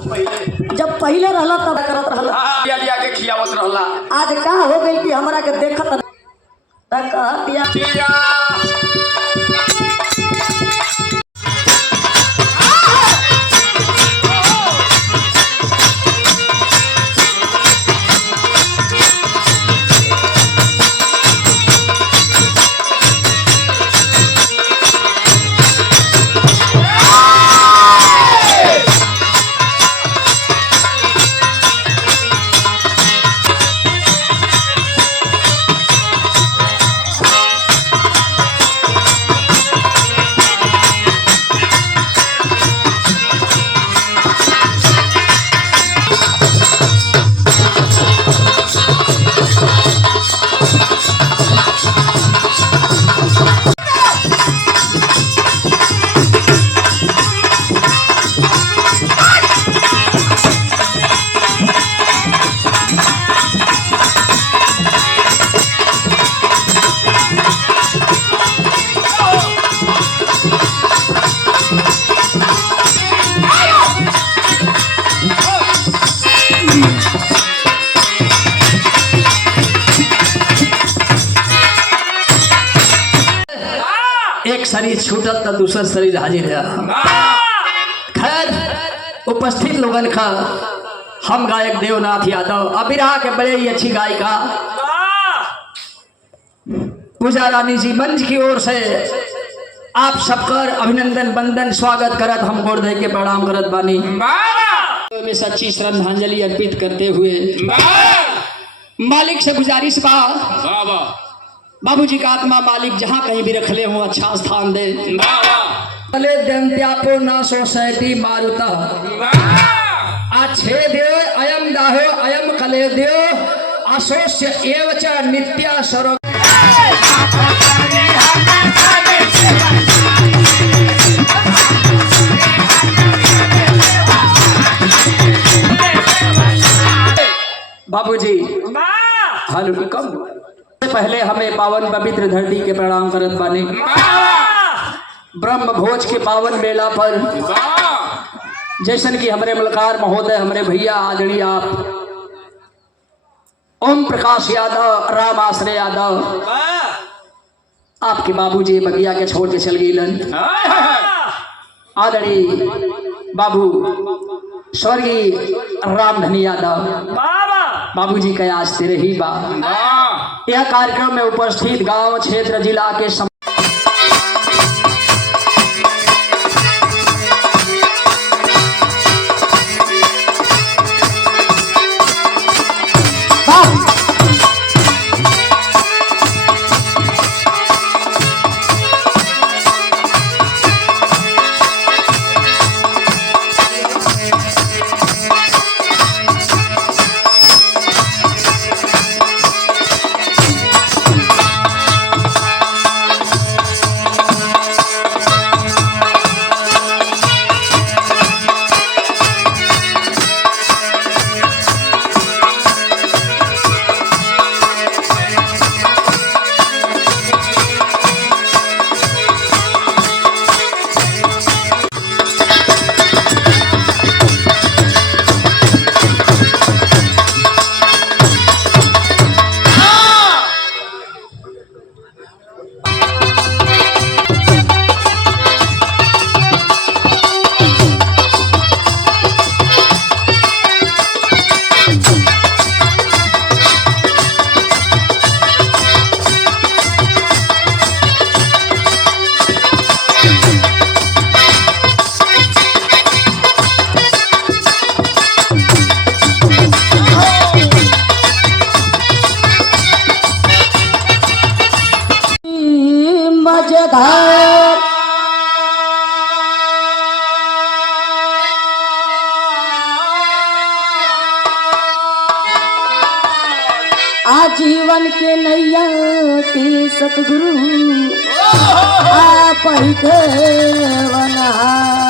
जब पहले रहला तब करत रहला, लिया के खियावत रहला। आज का हो गई कि हमरा के देखत कहतिया एक शरीर छूटल तो दूसरा शरीर हाजिर है। खैर उपस्थित लोगन का हम गायक देवनाथ यादव अबिरहा के बड़े ही अच्छी गायिका पूजा रानी जी मंच की ओर से आप सबकर अभिनंदन बंदन स्वागत करत हम गोड़ दे के प्रणाम करत बानी। में सच्ची श्रद्धांजलि अर्पित करते हुए मालिक से गुजारिश बा बाबूजी का आत्मा मालिक जहाँ कहीं भी रखले हो अच्छा स्थान दे। दंत्यापो ना सोसाइटी मारुता अच्छे देव अयम दाहो अयम कले देव असोस्य एवच नित्या सरो। बाबूजी हाल कम पहले हमें पावन पवित्र धरती के प्रणाम करत बानी। ब्रह्म भोज के पावन मेला पर जैसन कि हमारे मलकार महोदय हमारे भैया आदरणीय आप ओम प्रकाश यादव राम आश्रय यादव आपके बाबूजी बगिया के छोड़ के चल गईलन। आदरणीय बाबू स्वर्गीय रामधनी यादव बाबूजी का आज तेरे ही बा। यह कार्यक्रम में उपस्थित गांव क्षेत्र जिला के आजीवन के नैया के सतगुरु आप ही देवनहार।